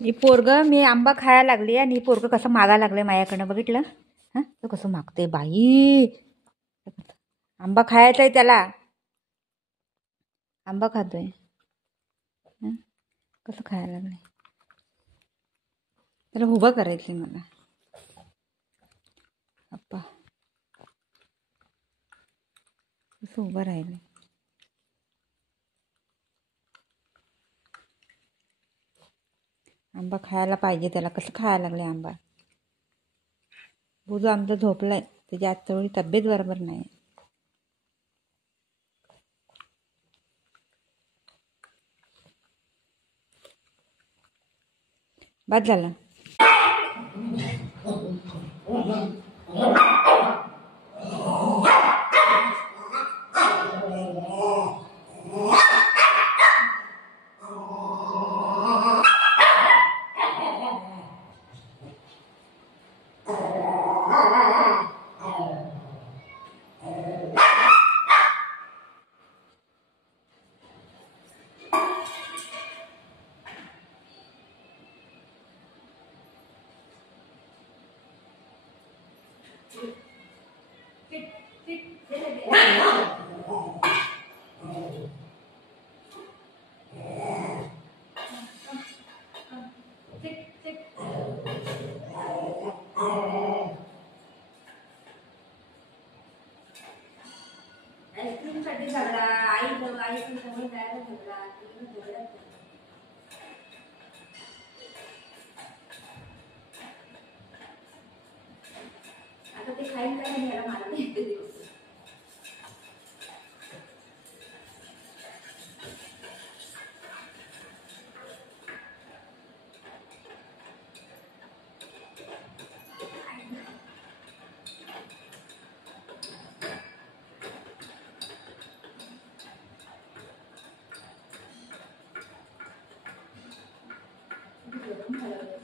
ही पोरग मी आंबा खायला लागली आणि ही पोरग कसं मागा लागलंय माझ्याकडनं बघितलं. हां तो कसं मागते बाई. आंबा खायचा आहे त्याला. आंबा खातोय. कसं खायला लागलंय. त्याला उभं करायचंय मला. अप्पा कसं उभं राहिलं. आंबा खायला पाहिजे त्याला. कसं खायला लागले आंबा. बुजू आमचं झोपलाय. त्याची आज थोडी तब्येत बरोबर नाही. बाद झालं. आईस्क्रीमसाठी झगडा. आई समोर जायला झगडा. आता ते खाईल का नाही याला मला नाही दिवस.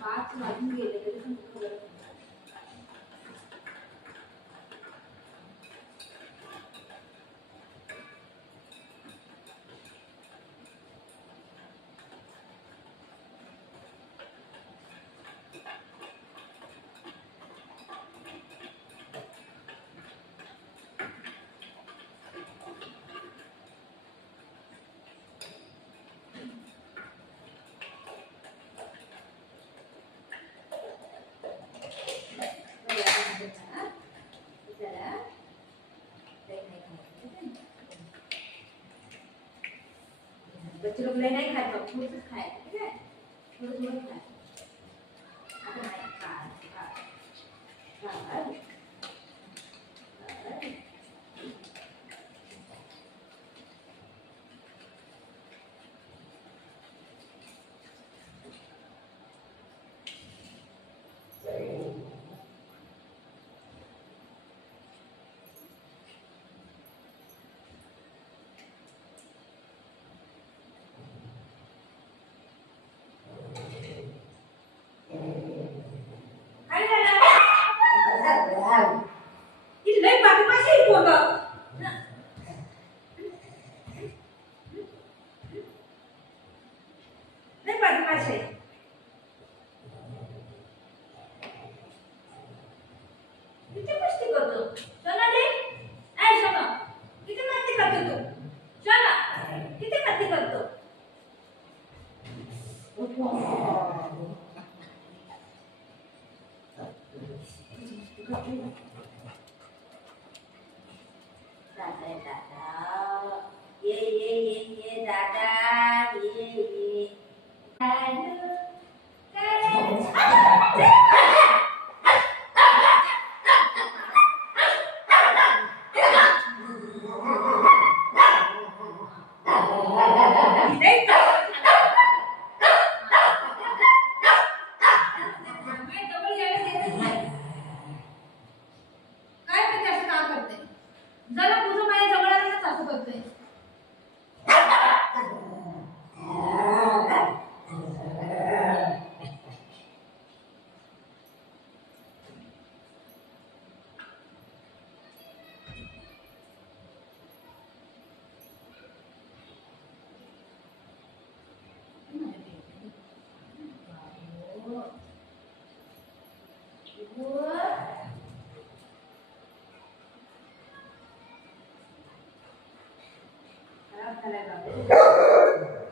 पाच वाजून गेले तरी पण बच्चे लोग नहीं खाए तो थोड़ा सा खाए. ठीक है थोड़ा थोड़ा खाए. आता नाही खा. झालाय बाबा.